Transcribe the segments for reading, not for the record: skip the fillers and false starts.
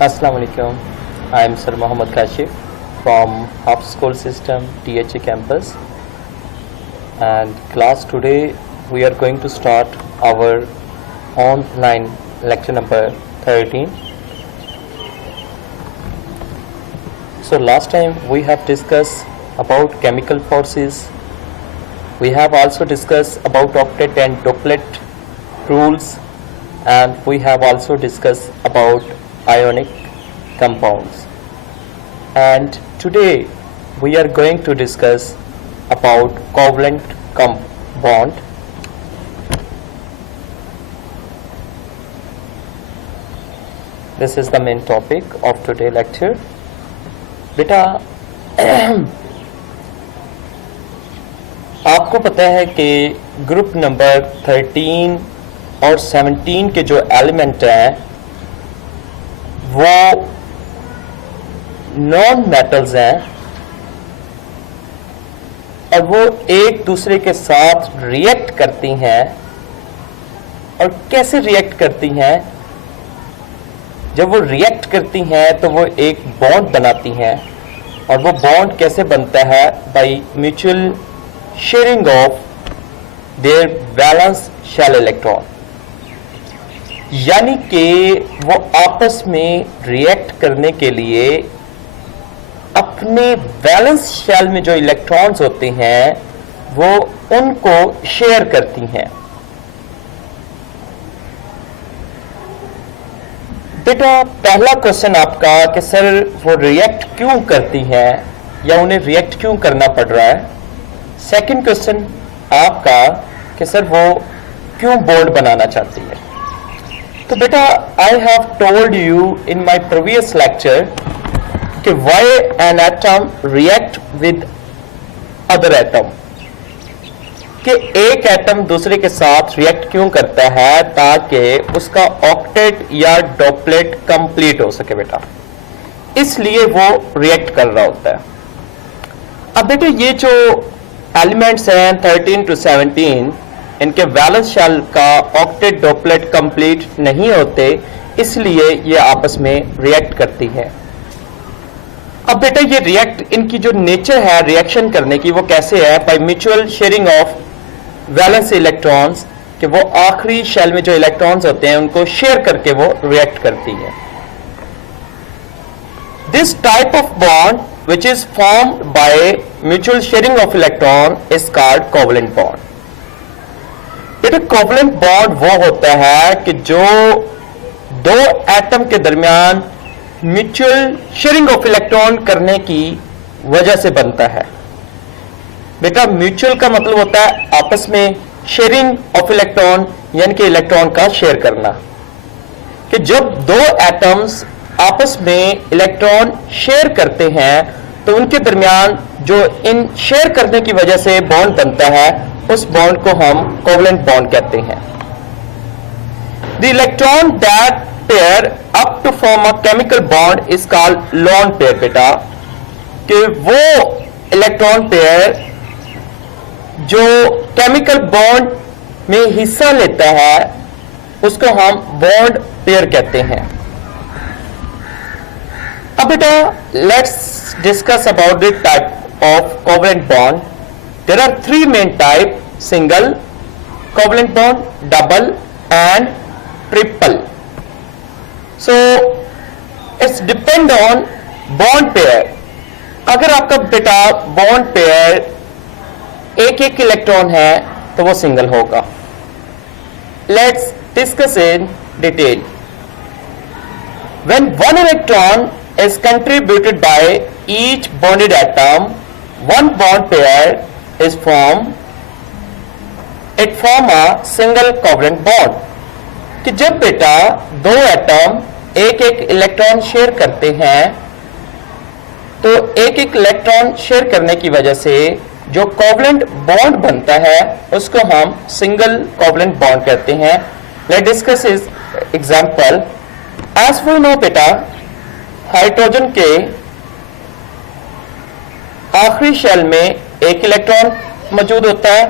Assalamu alaikum. I am Sir Mohammad Kashif from Hub School System THA campus, and class today we are going to start our online lecture number 13. So last time we have discussed about chemical forces. We have also discussed about octet and duplet rules, and we have also discussed about ionic compounds. And today we are going to discuss about covalent bond. This is the main topic of today's lecture. बेटा आपको पता है कि group number 13 और 17 के जो element हैं वो नॉन मेटल्स हैं और वो एक दूसरे के साथ रिएक्ट करती हैं। और कैसे रिएक्ट करती हैं? जब वो रिएक्ट करती हैं तो वो एक बॉन्ड बनाती हैं, और वो बॉन्ड कैसे बनता है? By mutual sharing of their valence shell electron, यानी कि वो आपस में रिएक्ट करने के लिए अपने वैलेंस शेल में जो इलेक्ट्रॉन्स होते हैं वो उनको शेयर करती हैं। बेटा पहला क्वेश्चन आपका कि सर वो रिएक्ट क्यों करती हैं या उन्हें रिएक्ट क्यों करना पड़ रहा है। सेकंड क्वेश्चन आपका कि सर वो क्यों बॉन्ड बनाना चाहती है। तो बेटा I have told you in my previous lecture कि why an atom react with other atom, कि एक एटम दूसरे के साथ रिएक्ट क्यों करता है, ताकि उसका ऑक्टेट या डॉपलेट कंप्लीट हो सके बेटा, इसलिए वो रिएक्ट कर रहा होता है। अब बेटा ये जो एलिमेंट्स हैं 13 to 17, इनके वैलेंस शेल का ऑक्टेट डॉपलेट कंप्लीट नहीं होते, इसलिए ये आपस में रिएक्ट करती है। अब बेटा ये रिएक्ट, इनकी जो नेचर है रिएक्शन करने की वो कैसे है? By mutual sharing of valence electrons, कि वो आखिरी शेल में जो इलेक्ट्रॉन्स होते हैं उनको शेयर करके वो रिएक्ट करती है। This type of bond which is formed by mutual sharing of electron is called covalent bond. बेटा covalent bond वो होता है कि जो दो एटम के दरमियान म्यूचुअल शेयरिंग ऑफ इलेक्ट्रॉन करने की वजह से बनता है। बेटा म्यूचुअल का मतलब होता है आपस में शेयरिंग ऑफ इलेक्ट्रॉन, यानी कि इलेक्ट्रॉन का शेयर करना, कि जब दो एटम्स आपस में इलेक्ट्रॉन शेयर करते हैं तो उनके दरमियान जो इन शेयर करने की वजह से बॉन्ड बनता है उस बॉन्ड को हम कोवलेंट बॉन्ड कहते हैं। The electron that pair up to form a chemical bond is called lone pair. बेटा कि वो इलेक्ट्रॉन पेयर जो केमिकल बॉन्ड में हिस्सा लेता है उसको हम बॉन्ड पेयर कहते हैं। अब बेटा let's discuss about the type of covalent bond. There are three main type: single covalent bond, double and triple. So it's depend on bond pair. अगर आपका बेटा बॉन्ड पेयर एक एक इलेक्ट्रॉन है तो वो सिंगल होगा। Let's discuss in detail. When one electron is contributed by each bonded atom, one bond pair is formed. It form a single covalent bond. कि जब बेटा दो एटम एक एक इलेक्ट्रॉन शेयर करते हैं तो एक एक इलेक्ट्रॉन शेयर करने की वजह से जो कोवलेंट बॉन्ड बनता है उसको हम सिंगल कोवलेंट बॉन्ड कहते हैं। लेट्स डिस्कस इस एग्जांपल। एज वी नो बेटा हाइड्रोजन के आखिरी शेल में एक इलेक्ट्रॉन मौजूद होता है,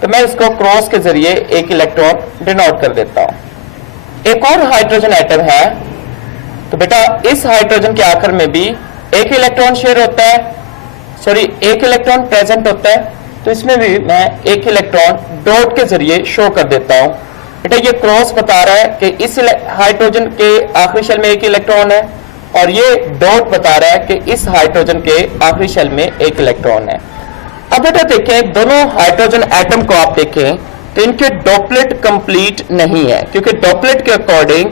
तो मैं इसको क्रॉस के जरिए एक इलेक्ट्रॉन डिनोट कर देता हूं। एक और हाइड्रोजन एटम है तो बेटा इस हाइड्रोजन के आखिर में भी एक इलेक्ट्रॉन शेयर होता है, सॉरी एक इलेक्ट्रॉन प्रेजेंट होता है, तो इसमें भी मैं एक इलेक्ट्रॉन डॉट के जरिए शो कर देता हूं। बेटा ये क्रॉस बता रहा है कि इस हाइड्रोजन के आखिरी शेल में एक इलेक्ट्रॉन है, और ये डॉट बता रहा है कि इस हाइड्रोजन के आखिरी शेल में एक इलेक्ट्रॉन है। अब बेटा देखें दोनों हाइड्रोजन एटम को आप देखें तो इनके डॉपलेट कंप्लीट नहीं है, क्योंकि डॉपलेट के अकॉर्डिंग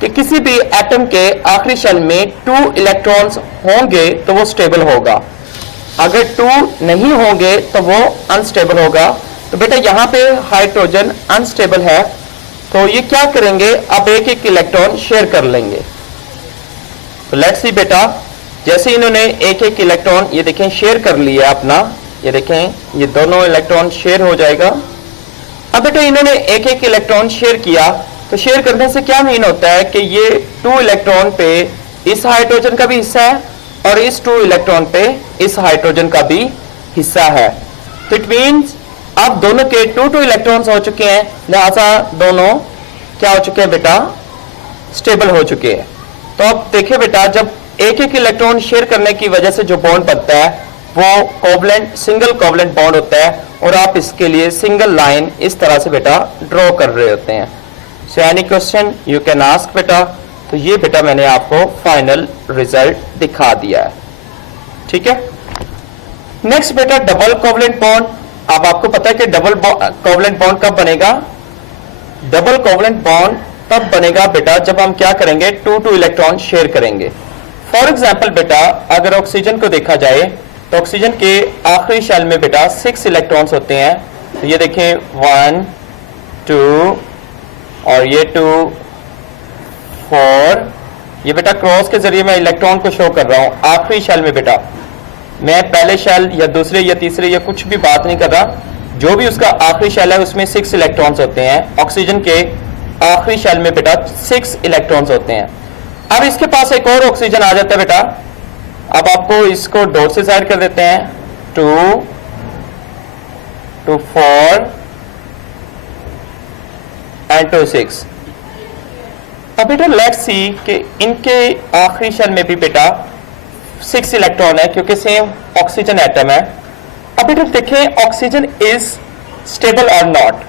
कि किसी भी एटम के आखिरी शेल में 2 इलेक्ट्रॉन्स होंगे तो वो स्टेबल होगा, अगर 2 नहीं होंगे तो वो अनस्टेबल होगा। तो बेटा यहां पे हाइड्रोजन अनस्टेबल है, तो ये क्या करेंगे, अब एक एक इलेक्ट्रॉन शेयर कर लेंगे। तो लेट्स सी बेटा, जैसे इन्होंने एक एक इलेक्ट्रॉन ये देखें शेयर कर लिया अपना, ये देखें ये दोनों इलेक्ट्रॉन शेयर हो जाएगा। अब बेटा इन्होंने एक एक इलेक्ट्रॉन शेयर किया, तो शेयर करने से क्या मीन होता है कि ये 2 इलेक्ट्रॉन पे इस हाइड्रोजन का भी हिस्सा है और इस 2 इलेक्ट्रॉन पे इस हाइड्रोजन का भी हिस्सा है। तो इट मीन्स अब दोनों के 2 इलेक्ट्रॉन्स हो चुके हैं, लिहाजा दोनों क्या हो चुके हैं बेटा, स्टेबल हो चुके हैं। तो अब देखिए बेटा, जब एक एक इलेक्ट्रॉन शेयर करने की वजह से जो बॉन्ड बनता है वो कोवलेंट सिंगल कोवलेंट बॉन्ड होता है, और आप इसके लिए सिंगल लाइन इस तरह से बेटा ड्रॉ कर रहे होते हैं। So any question you can ask बेटा। तो ये बेटा मैंने आपको फाइनल रिजल्ट दिखा दिया है, ठीक है। नेक्स्ट बेटा डबल कोवलेंट बॉन्ड। अब आपको पता है कि डबल कोवलेंट बॉन्ड कब बनेगा, डबल कोवलेंट बॉन्ड तब बनेगा बेटा जब हम क्या करेंगे, 2 इलेक्ट्रॉन शेयर करेंगे। फॉर एग्जाम्पल बेटा अगर ऑक्सीजन को देखा जाए तो ऑक्सीजन के आखिरी शेल में बेटा 6 इलेक्ट्रॉन्स होते हैं। तो ये देखें 1 2 और ये 2 4, ये बेटा क्रॉस के जरिए मैं इलेक्ट्रॉन को शो कर रहा हूं आखिरी शेल में। बेटा मैं पहले शेल या दूसरे या तीसरे या कुछ भी बात नहीं कर रहा, जो भी उसका आखिरी शेल है उसमें 6 इलेक्ट्रॉन्स होते हैं। ऑक्सीजन के आखिरी शेल में बेटा 6 इलेक्ट्रॉन्स होते हैं। अब इसके पास एक और ऑक्सीजन आ जाता है बेटा, अब आपको इसको डॉट से साइड कर देते हैं, 2 2 4 एंड 2 6। अब बेटा लेट्स सी कि इनके आखिरी शेल में भी बेटा 6 इलेक्ट्रॉन है, क्योंकि सेम ऑक्सीजन एटम है। अब बेटा देखें ऑक्सीजन इज स्टेबल और नॉट।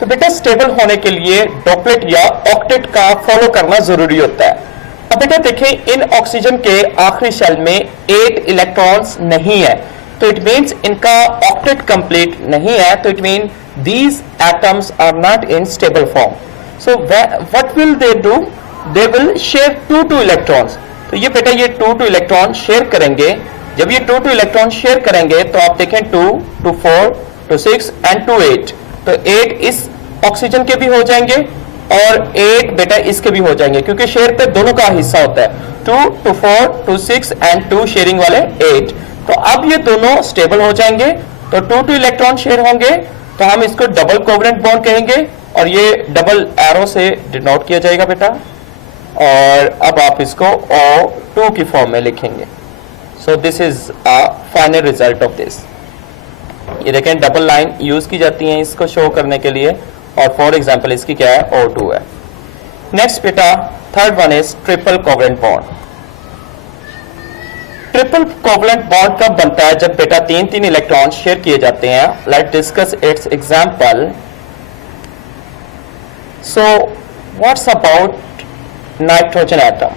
तो बेटा स्टेबल होने के लिए डॉपलेट या ऑक्टेट का फॉलो करना जरूरी होता है। अब बेटा देखें इन ऑक्सीजन के आखिरी शेल में 8 इलेक्ट्रॉन्स नहीं है, तो इट मीन्स इनका ऑक्टेट कंप्लीट नहीं है, तो it mean these atoms are not in stable form. So what will they do, they will share 2 electrons. तो ये बेटा ये 2 इलेक्ट्रॉन शेयर करेंगे। जब ये 2 इलेक्ट्रॉन शेयर करेंगे तो आप देखें 2 2 4 2 6 एंड 2 8, तो 8 इस ऑक्सीजन के भी हो जाएंगे और 8 बेटा इसके भी हो जाएंगे, क्योंकि शेयर पे दोनों का हिस्सा होता है। 2 2 4 2 6 एंड 2 शेयरिंग वाले 8। तो अब ये दोनों स्टेबल हो जाएंगे, तो 2 इलेक्ट्रॉन शेयर होंगे, तो हम इसको डबल कोवलेंट बॉन्ड कहेंगे, और ये डबल एरो से डिनोट किया जाएगा बेटा। और अब आप इसको O2 की फॉर्म में लिखेंगे। So this is a final result of this. ये देखें डबल लाइन यूज की जाती है इसको शो करने के लिए, और फॉर एग्जांपल इसकी क्या है, O2 है। नेक्स्ट बेटा third one is triple covalent bond. Triple covalent bond कब बनता है, जब बेटा 3 इलेक्ट्रॉन शेयर किए जाते हैं। Let's discuss it's example. So what's about nitrogen atom?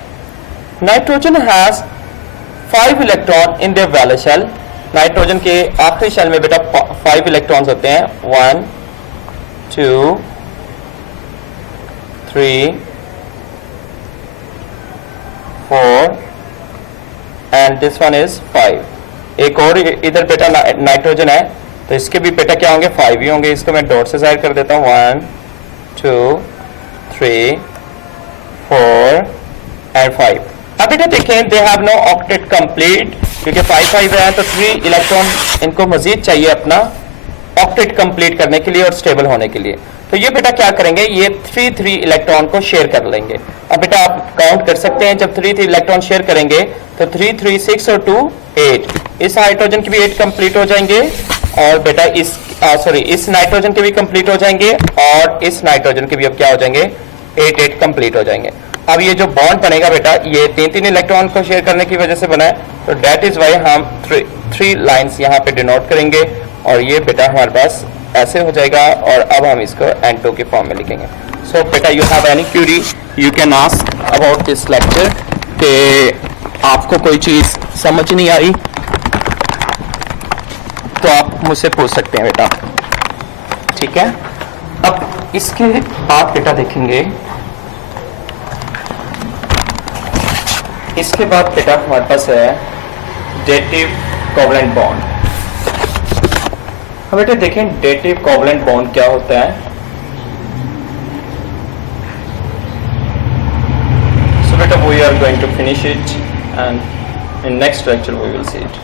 Nitrogen has 5 electron in their valence shell. Nitrogen के आखिरी शेल में बेटा 5 इलेक्ट्रॉन्स होते हैं, 1 2 3 4 एंड दिस वन इज 5। एक और इधर बेटा नाइट्रोजन है, तो इसके भी बेटा क्या होंगे, 5 ही होंगे। इसको मैं डॉट से साइड कर देता हूं, 1 2 3 4 एंड 5। अब बेटा देखें they have no octet complete, क्योंकि 5 है तो 3 इलेक्ट्रॉन इनको मजीद चाहिए अपना ऑक्टेट कंप्लीट करने के लिए और स्टेबल होने के लिए। तो ये बेटा क्या करेंगे, ये 3 इलेक्ट्रॉन को शेयर कर लेंगे। अब बेटा आप काउंट कर सकते हैं, जब 3 इलेक्ट्रॉन शेयर करेंगे तो 3 3 6 और 2 8। इस हाइड्रोजन के भी 8 कंप्लीट हो जाएंगे, और बेटा इस नाइट्रोजन के भी कंप्लीट हो जाएंगे, और इस नाइट्रोजन के भी अब क्या हो जाएंगे, 8 कंप्लीट हो जाएंगे। अब ये जो बॉन्ड बनेगा बेटा, ये 3 इलेक्ट्रॉन को शेयर करने की वजह से बना है, तो डेट इज वाई हम 3 लाइंस यहाँ पे डिनोट करेंगे, और ये बेटा हमारे पास ऐसे हो जाएगा, और अब हम इसको N2 के फॉर्म में लिखेंगे। सो बेटा you have any Curie you can ask about this lecture, कि आपको कोई चीज समझ नहीं आई तो आप मुझसे पूछ सकते हैं बेटा, ठीक है। अब इसके बाद बेटा देखेंगे, इसके बाद बेटा हमारे पास है डेटिव कोवलेंट बॉन्ड। हम बेटा देखें डेटिव कोवलेंट बॉन्ड क्या होता है। सो बेटा we are going to finish it, and in next lecture we will see it.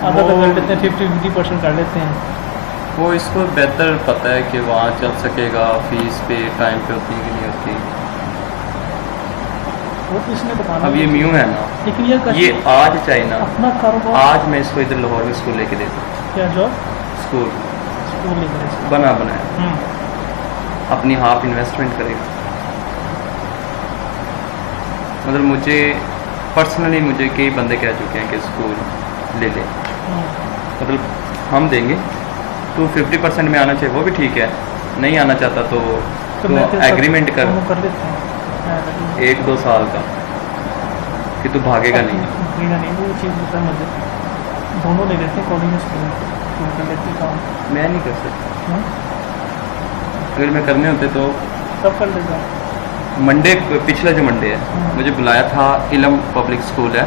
आधा तक वो- कर लेते हैं, 50% कर लेते हैं। वो इसको बेहतर पता है कि वहाँ चल सकेगा, फीस पे टाइम पे होती है कि नहीं होती। वो तो इसने बताना। अब ये म्यू है ना, लेकिन यार ये आज चाहिए ना, अपना कारोबार। आज मैं इसको इधर लाहौर में स्कूल लेके देता हूँ। क्या जॉब? स्कूल स्कूल लेकर इसका। बना बनाया, अपनी हाफ इन्वेस्टमेंट करेगा। मतलब मुझे पर्सनली मुझे कई बंदे कह चुके हैं कि स्कूल ले ले, मतलब हम देंगे, तू 50% में आना चाहिए, वो भी ठीक है, नहीं आना चाहता तो मैं एग्रीमेंट कर कर लेते हैं 1-2 साल का कि तू भागेगा नहीं। भागेगा नहीं, वो चीज़ होता है मुझे। दोनों ले लेते हैं, कॉलेज में स्कूल कर लेते हैं काम। मैं नहीं कर सकता, हाँ? अगर मैं करने होते तो तब कर लेता हूँ। मंडे, पिछला जो मंडे है, मुझे बुलाया था, इलम पब्लिक स्कूल है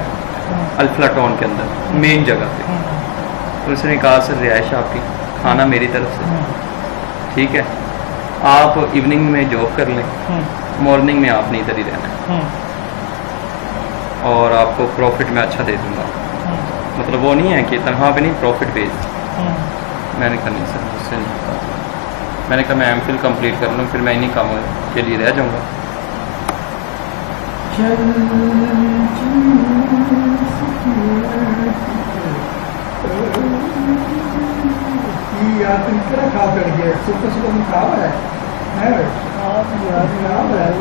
अल्फला टाउन के अंदर मेन जगह पे, तो उसने कहा सर रिहाइश आपकी, खाना मेरी तरफ से, ठीक है, आप इवनिंग में जॉब कर लें, मॉर्निंग में आपने इधर ही रहना है, और आपको प्रॉफिट में अच्छा दे दूंगा। मतलब वो नहीं है कि तनख्वाह पे नहीं, प्रॉफिट बेस्ड। मैंने कहा नहीं सर, मुझसे नहीं होता। मैंने कहा मैं एमफिल कंप्लीट कर लूँ, फिर मैं इन्हीं कामों के लिए रह जाऊँगा।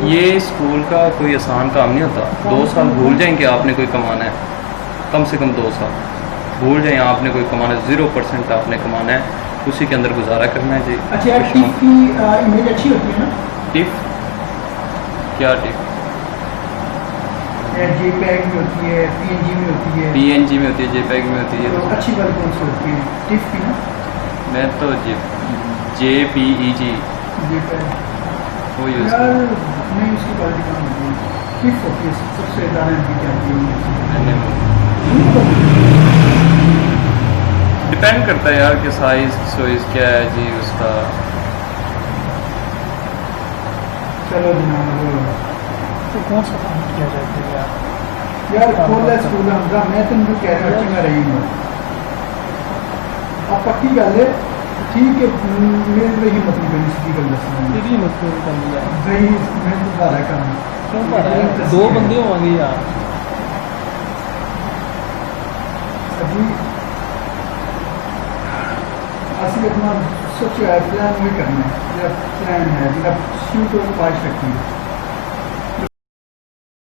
ये स्कूल का कोई आसान काम नहीं होता। 2 साल भूल जाएं कि आपने कोई कमाना है, कम से कम 2 साल भूल जाएं आपने कोई कमाना है, 0% आपने कमाना है, उसी के अंदर गुजारा करना है जी। अच्छा यार, टिप की इमेज अच्छी होती है ना? टिप? क्या टिप? JPEG में होती है, PNG में होती है, PNG में होती है, JPEG में होती तो है। अच्छी वाली कौन सी होती है? टिप की ना? मैं तो JPEG JPEG वो यूज़ यार नहीं, उसकी क्वालिटी कम होती है। टिप होती है सबसे ज़्यादा एमबी आती है। डिपेंड करता है यार कि साइज़ क्या है जी उसका। चलो जनाब, तो कौन सा काम किया जाए फिर यार? यार खोला स्कूल हमदा, मैं तो मुझे कह रहा हूँ रही हूँ। अब पक्की गल है, ठीक है, मेरे लिए हिम्मत नहीं करनी, सीधी गल दसना तेरी मत कर लिया। भाई, मैं तो सारा काम क्यों कर रहा है? 2 बंदे होंगे यार। अभी असली अपना सोचा है, प्लान वही करना है, मेरा प्लान है, मेरा शूट और 5 रखी है।